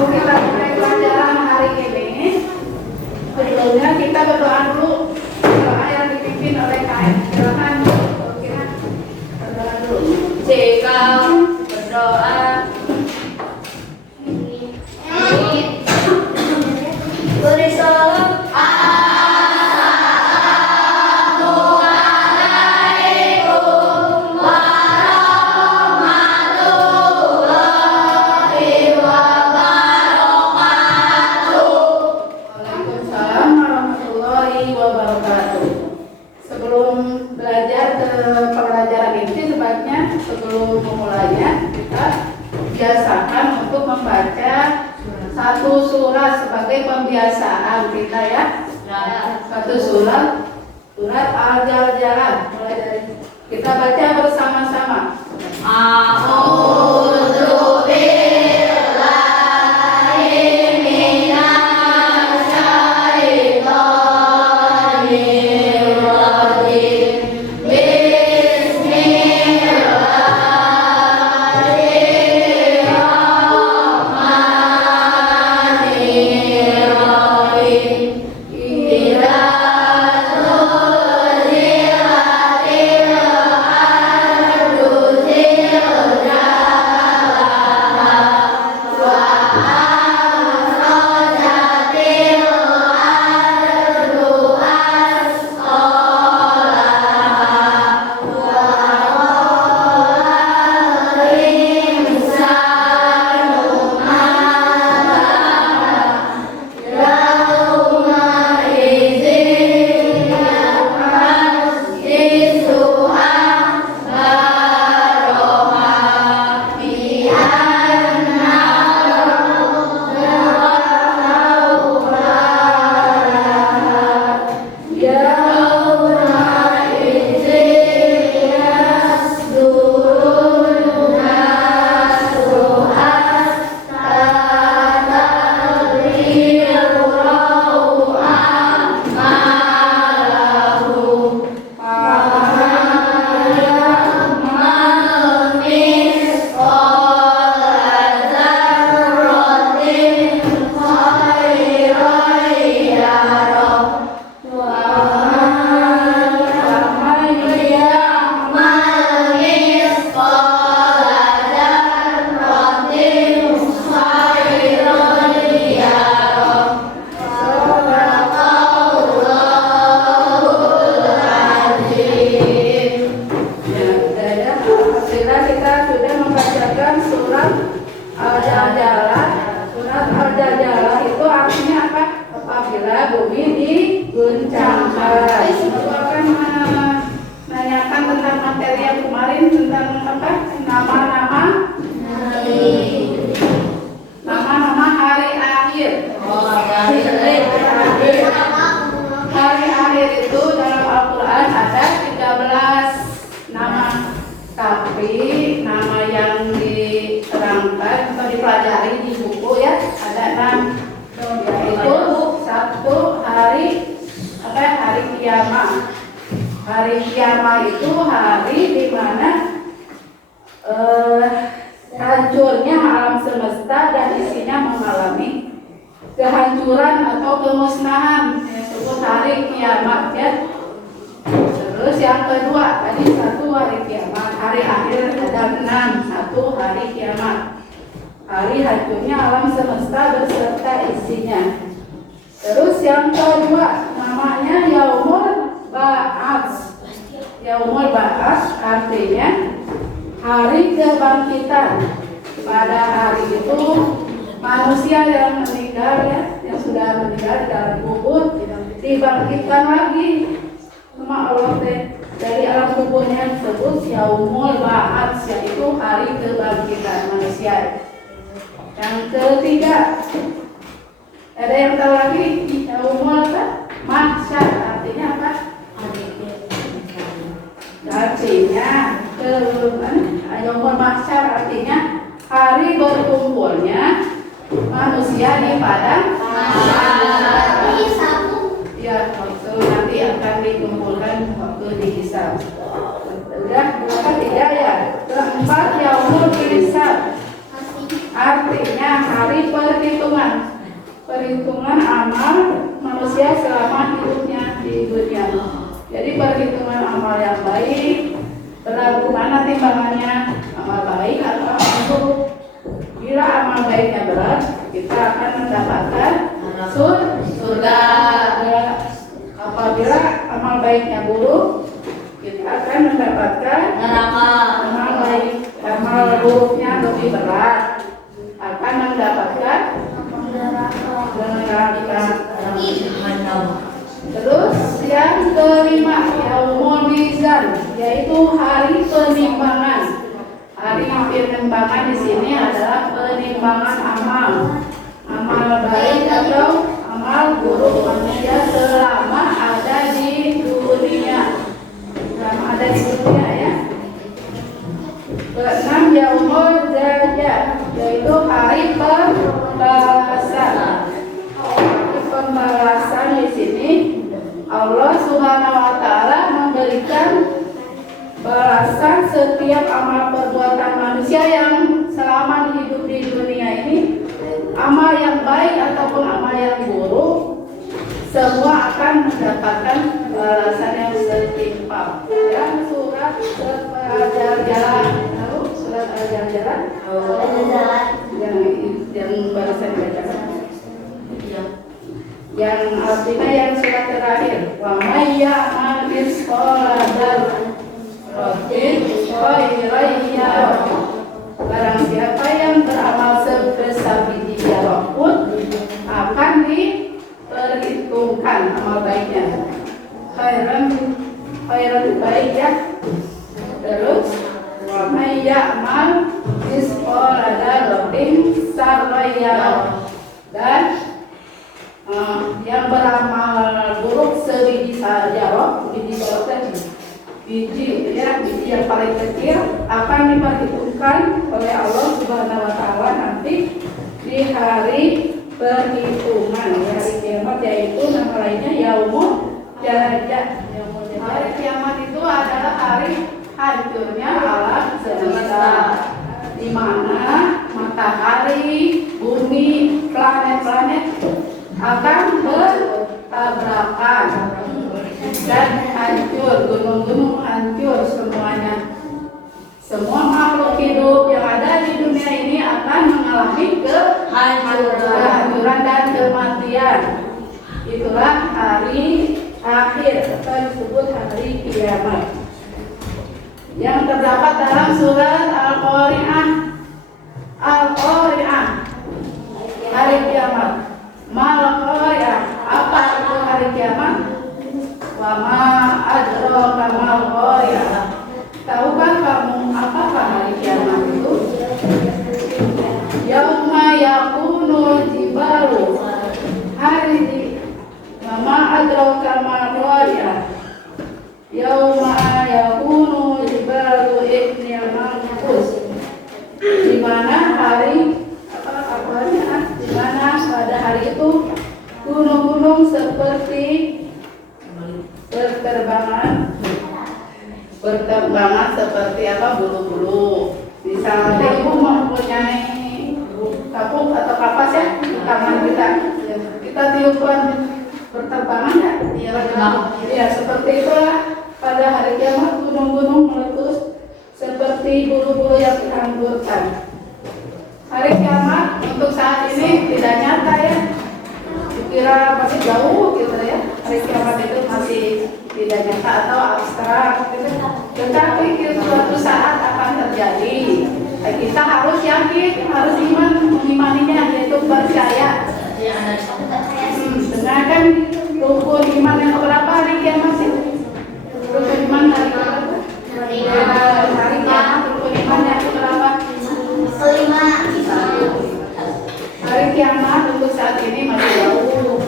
Sebelum kita mulai pelajaran hari ini, sebelumnya kita berdoa dulu. Doa yang dipimpin oleh KM. Silakan kita berdoa dulu. Jika berdoa beri salam. Waalaikumsalam warahmatullahi wabarakatuh. Sebelum belajar ke pelajaran ini, sebaiknya sebelum memulainya kita biasakan untuk membaca satu surat sebagai pembiasaan kita ya. Satu surat Al-Jaljalah. Mulai dari kita baca bersama-sama. A'udzu billahi minasyaitonir rajim. Bismillahirrahmanirrahim. Al-Jaljalah itu artinya apa? Apabila bumi diguncangkan. Itu akan menanyakan tentang materi yang kemarin tentang apa? Nama-nama hari akhir. Hari akhir itu dalam Al-Quran ada 13 nama. Tapi nama yang diterangkan atau dipelajari di buku ya ada 6, yaitu satu hari kiamat. Hari kiamat itu hari di mana hancurnya alam semesta dan isinya mengalami kehancuran atau kemusnahan, disebut hari kiamat ya. Terus yang kedua tadi satu hari kiamat, hari akhir ada 6, satu hari kiamat, hari hancurnya alam semesta beserta isinya. Terus yang kedua namanya Yaumul Ba'ats. Yaumul Ba'ats artinya hari kebangkitan. Pada hari itu manusia yang meninggal ya, yang sudah meninggal di dalam kubur dibangkitkan lagi sama Allah dari alam kuburnya, disebut Yaumul Ba'ats, yaitu hari kebangkitan manusia. Yang ketiga ada yang tahu lagi Yaumul Mahsyar artinya apa? Artinya Yaumul Mahsyar artinya hari berkumpulnya manusia di padang mahsyar. Ya, waktu nanti akan dikumpulkan waktu dihisab. Udah, ketiga ya. Keempat Yaumul Hisab. Arti harinya hari perhitungan. Perhitungan amal manusia selama hidupnya di dunia. Jadi perhitungan amal yang baik, bagaimana timbangannya, amal baik atau amal buruk. Bila amal baiknya berat, kita akan mendapatkan surga. Apabila amal baiknya buruk, kita akan mendapatkan neraka. amal buruknya lebih berat, akan mendapatkan neraka. Terus yang kelima, yaumul mizan, yaitu hari penimbangan. Hari penimbangan di sini adalah penimbangan amal baik atau amal buruk manusia selama ada di dunia. Ya. Keenam, yaumul jazaa, yaitu hari pembalasan. Pembalasan di sini Allah Subhanahu wa taala memberikan balasan setiap amal perbuatan manusia yang selama hidup di dunia ini, amal yang baik ataupun amal yang buruk, semua akan mendapatkan balasan yang setimpal. Ya, surat Al-Jalan, surat Al-Jalan yang baru saya bacakan. Yang artinya yang surat terakhir, wa may ya'mal mithqala dzarratin khairan yarah. Barang siapa yang beramal sebesar biji zarah pun akan diperhitungkan amal baiknya. Khairan baik ya. Terus wa may ya'mal mithqala dzarratin syarran yarah. Dan yang beramal buruk sebiji zarah, biji yang paling kecil akan diperhitungkan oleh Allah Subhanahu wa taala nanti di hari perhitungan, di hari kiamat, yaitu nama lainnya yaumul jazaa. Hari kiamat itu adalah hari hancurnya alam semesta, di mana matahari, bumi, planet-planet akan bertabrakan dan hancur, gunung-gunung hancur semuanya. Semua makhluk hidup yang ada di dunia ini akan mengalami kehancuran dan kematian. Itulah hari akhir atau disebut hari kiamat, yang terdapat dalam surat Al-Qari'ah. Hari kiamat. Mal-Qari'ah, apa itu hari kiamat? Wa ma adraka mal-Qari'ah. Tahukah kamu apakah hari kiamat itu? Yauma yakunul jibalu, hari di ma adraka mal-Qari'ah. Yauma yakunul jibalu ibnil manfus, di mana hari di mana pada hari itu gunung-gunung seperti berterbangan seperti bulu-bulu. Misalnya ibu mempunyai kapuk atau kapas ya di tangan kita tiupkan berterbangan ya? Iya, seperti itulah pada hari kiamat gunung-gunung meletus seperti bulu-bulu yang dihancurkan. Hari kiamat untuk saat ini tidak nyata ya, dikira masih jauh gitu ya. Hari kiamat itu masih tidak nyata atau abstrak gitu. Tetapi suatu saat akan terjadi. Kita harus yakin, harus mengimaninya, yaitu percaya. Dengarkan rukun iman yang berapa hari kiamat sih? Rukun iman hari berapa? Hari kiamat rukun iman yang berapa? Kelima. Hari kiamat untuk saat ini masih jauh.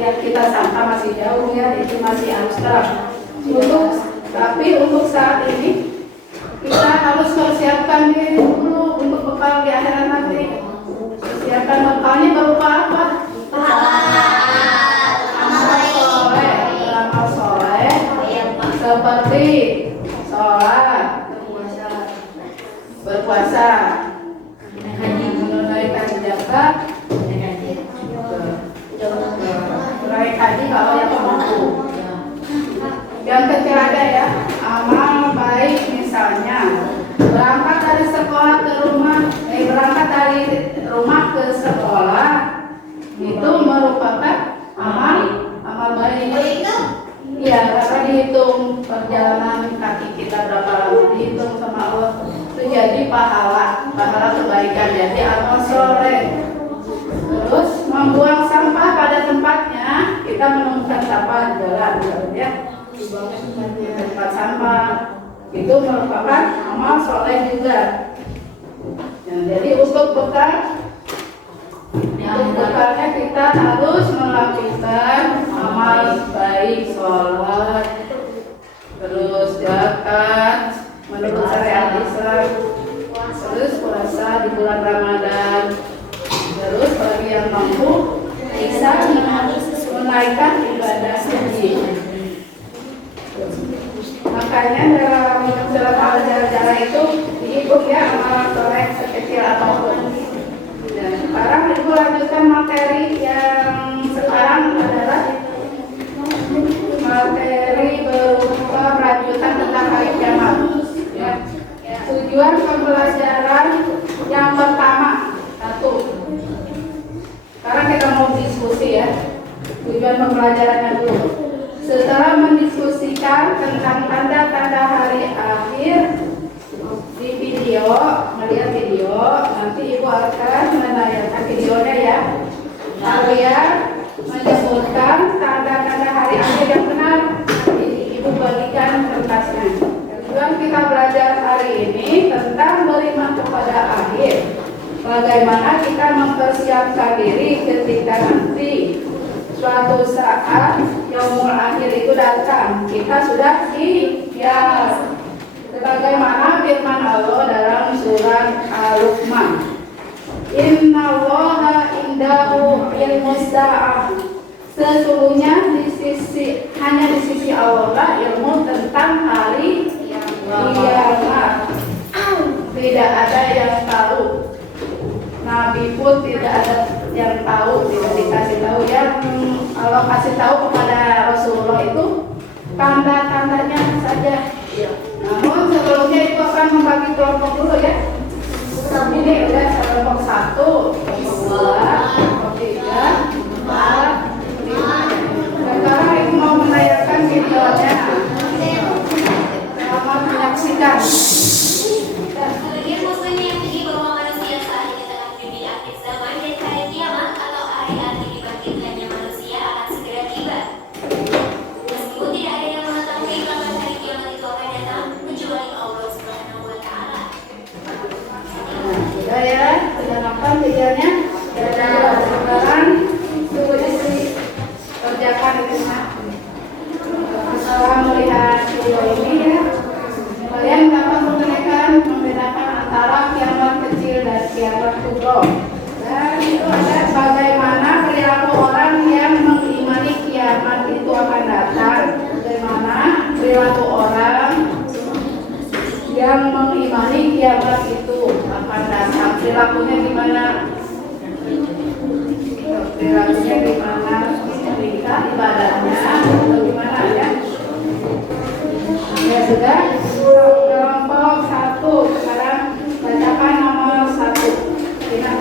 Lihat kita sangka masih jauh ya, itu masih abstrak. Tapi untuk saat ini kita harus persiapkan diri dulu untuk bekal di akhirat nanti. Persiapkan bekalnya berupa apa? Amal soleh, seperti sholat, berpuasa, menunaikan puasa, naik haji kalau yang mampu. Yang kecil aja ya, amal baik misalnya berangkat dari sekolah ke rumah, berangkat dari rumah ke sekolah itu merupakan amal baik. Iya, karena dihitung perjalanan kaki kita berapa lama, dihitung sama Allah itu jadi pahala kebaikan, jadi amal soleh. Terus membuang sampah pada tempatnya, kita menemukan sampah jalan, ya, di tempat sampah itu merupakan amal soleh juga. Jadi untuk bekalnya kita harus melakukan amal baik, sholat, terus zakat menurut syariat Islam, terus puasa di bulan Ramadan, terus bagi yang mampu bisa menaikkan ibadah haji. Makanya dalam surat Al-Jalajah itu dihitung ya amal soleh sekecil apapun. Dan sekarang ibu lanjutkan materi yang sekarang adalah materi berupa lanjutan tentang hari kiamat. Ya. Tujuan pembelajaran yang pertama, satu. Sekarang kita mau diskusi ya. Tujuan pembelajarannya dulu. Setelah mendiskusikan tentang tanda-tanda hari akhir di video, melihat video, nanti ibu akan menayangkan videonya ya. Kalian menyebutkan tanda-tanda hari akhir yang benar. Ibu bagikan kertasnya. Tujuan kita belajar hari ini tentang beriman kepada akhir. Bagaimana kita mempersiapkan diri ketika nanti suatu saat yaumul akhir itu datang, kita sudah siap. Sebagaimana firman Allah dalam surat Al-Luqman, Innallaha indahu ilmus sa'ah. Sesungguhnya hanya di sisi Allah lah ilmu tentang hari kiamat. Tidak ada yang tahu. Nabi pun tidak ada yang tahu, tidak dikasih tahu. Yang Allah kasih tahu kepada Rasulullah itu tanda-tandanya saja. Namun sebelumnya itu akan membagi kelompok dulu ya. Ini udah kelompok 1, kelompok 2, kelompok 3, 4, 5. Sekarang ibu mau menayangkan videonya. Selamat menyaksikan. Sebagian muslim meyakini bahwa manusia saat ini tengah hidup di akhir zaman dan hari kiamat atau hari akhir dibangkitkannya manusia akan segera tiba. Meskipun tidak ada yang mengetahui kapan hari kiamat itu akan datang kecuali Allah Subhanahu wa Ta'ala. Sudah ya, sudah nampak videonya. Sekarang tunggu isi kerjakan di rumah. Setelah melihat video ini ya, kalian dapat membedakan antara kiamat kecil dan kiamat kubro. Dan itu ada bagaimana perilaku orang yang mengimani kiamat itu akan datang. Bagaimana perilaku orang yang mengimani kiamat itu akan datang. Perilakunya gimana? Perilakunya gimana? Ketika ibadahnya bagaimana ya? Ya sudah. Kelompok 1 sekarang bacakan nomor 1. Kita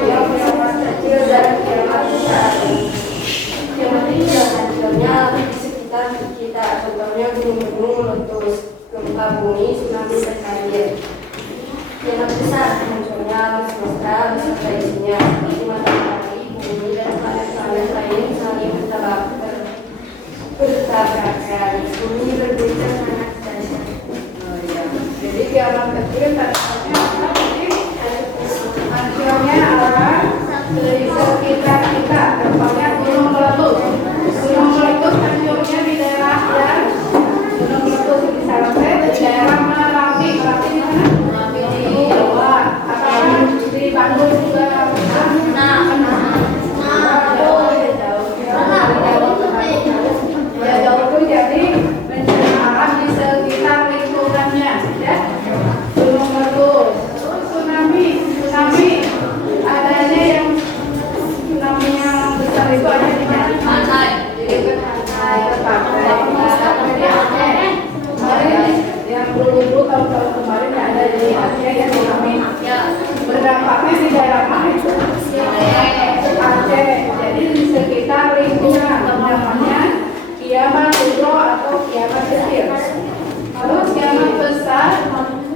kiamat kecil dan kiamat besar. Kiamat kecil hancurnya di sekitar kita, contohnya gunung-gunung meletus, gempa bumi, tsunami dan banjir. Kiamat besar hancurnya semesta beserta isinya, seperti matahari, bumi dan planet-planet lain saling bertabrakan. Bumi berguncang sangat dahsyat. Jadi kiamat kecil tandanya apa? Hancurnya alam di sekitar kita, contohnya gunung meletus. Gunung meletus hancurnya di daerah yang gunung meletus di Salate, di daerah Merapi. Merapi di mana? Di Jawa. Atau di Bandung juga. Jauh itu jadi bencana alam di sekitar lingkungannya ya. Gunung meletus, tsunami Terdampaknya di daerah mana itu? Aceh. Jadi di sekitar lingkungan namanya kiamat kubro atau kiamat kecil. Kalau kiamat besar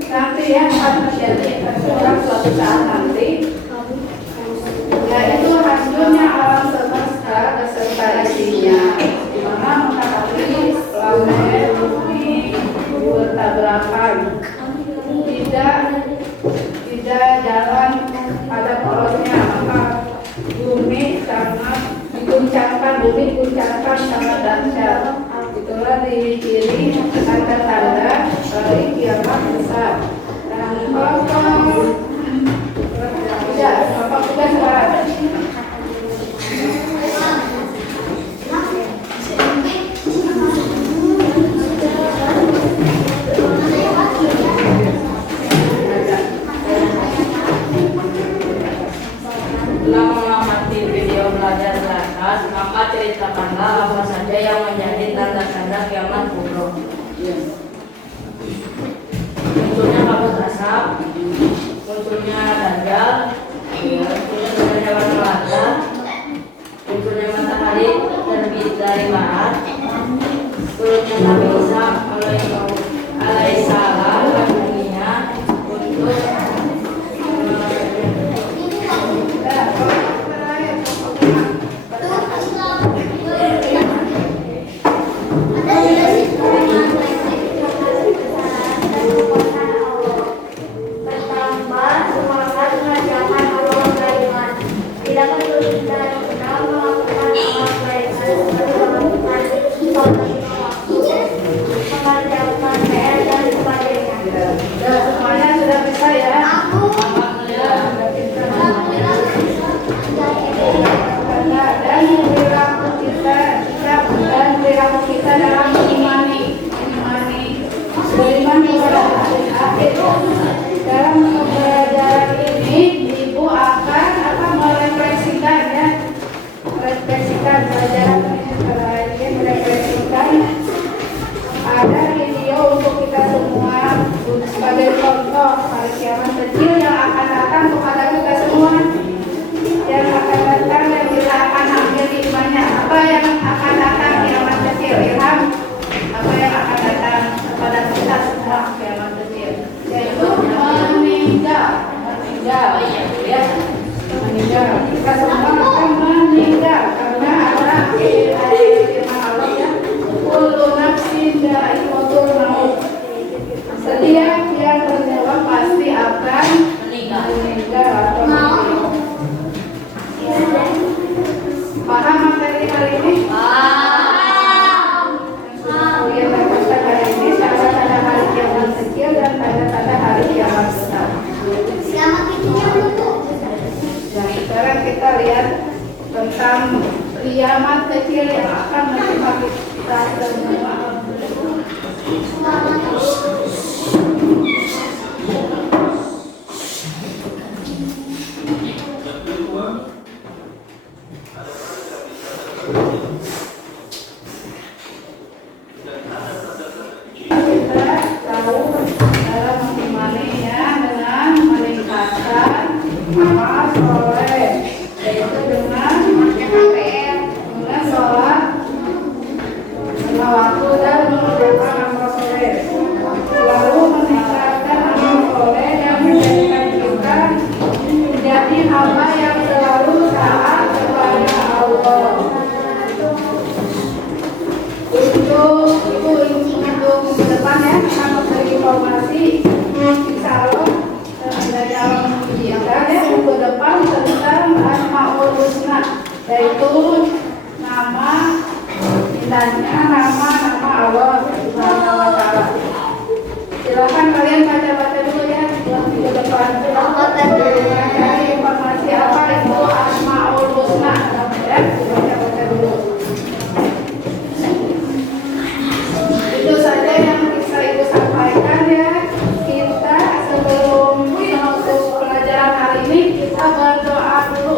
nanti yang akan terjadi suatu saat nanti, yaitu hancurnya alam semesta beserta isinya, di mana matahari, planet, bumi bertabrakan, tidak jalan pada porosnya, maka bumi diguncangkan sangat dahsyat. Itulah ciri-ciri tanda-tanda dari kiamat besar. Dan Bapak sudah sekarang. Setelah mengamati video belajar teratas, maka ceritakanlah apa saja yang menjadi tanda-tanda kiamat kubro. Munculnya kabut asap, munculnya dajjal, munculnya hewan melata, munculnya matahari terbit dari barat, turunnya Nabi Isa alaihissalam ke dunia untuk Semuanya sudah bisa ya? Dan perilaku kita dalam mengimani beriman kepada hari akhir. Dalam pembelajaran ini ibu akan merefleksikan ya, pelajaran ini merefleksikan. Ada video untuk kita semua sebagai contoh hari kiamat kecil yang akan datang kepada kita semua, yang akan datang dan kita akan ambil hikmahnya. Apa yang akan datang kiamat kecil? Ilham, apa yang akan datang kepada kita semua kiamat kecil? Yaitu meninggal. Ya, meninggal. Kita semua akan meninggal karena ada firman Allah ya, kullu nafsin dha'iqatul maut. Setiap yang bernyawa pasti akan meninggal atau mati. Paham materi hari ini? Yang kita hari ini tanda-tanda hari kiamat kecil dan tanda-tanda hari kiamat besar. Nah, sekarang kita lihat tentang kiamat kecil yang akan menimpa kita semua. Yaitu nama nama Allah Subhanahu wa Ta'ala. Silakan kalian baca dulu ya di depan. Cari informasi apa itu Asmaul Husna ya, baca dulu. Itu saja yang bisa Ibu sampaikan ya. Kita sebelum menutup pelajaran hari ini kita berdoa dulu.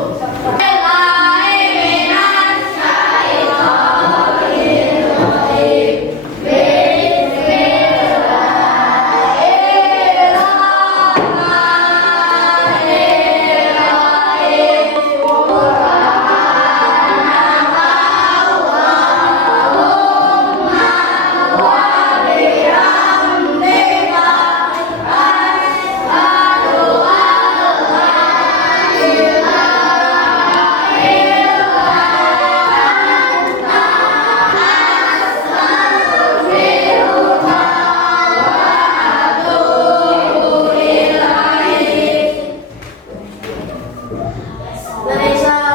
Vanessa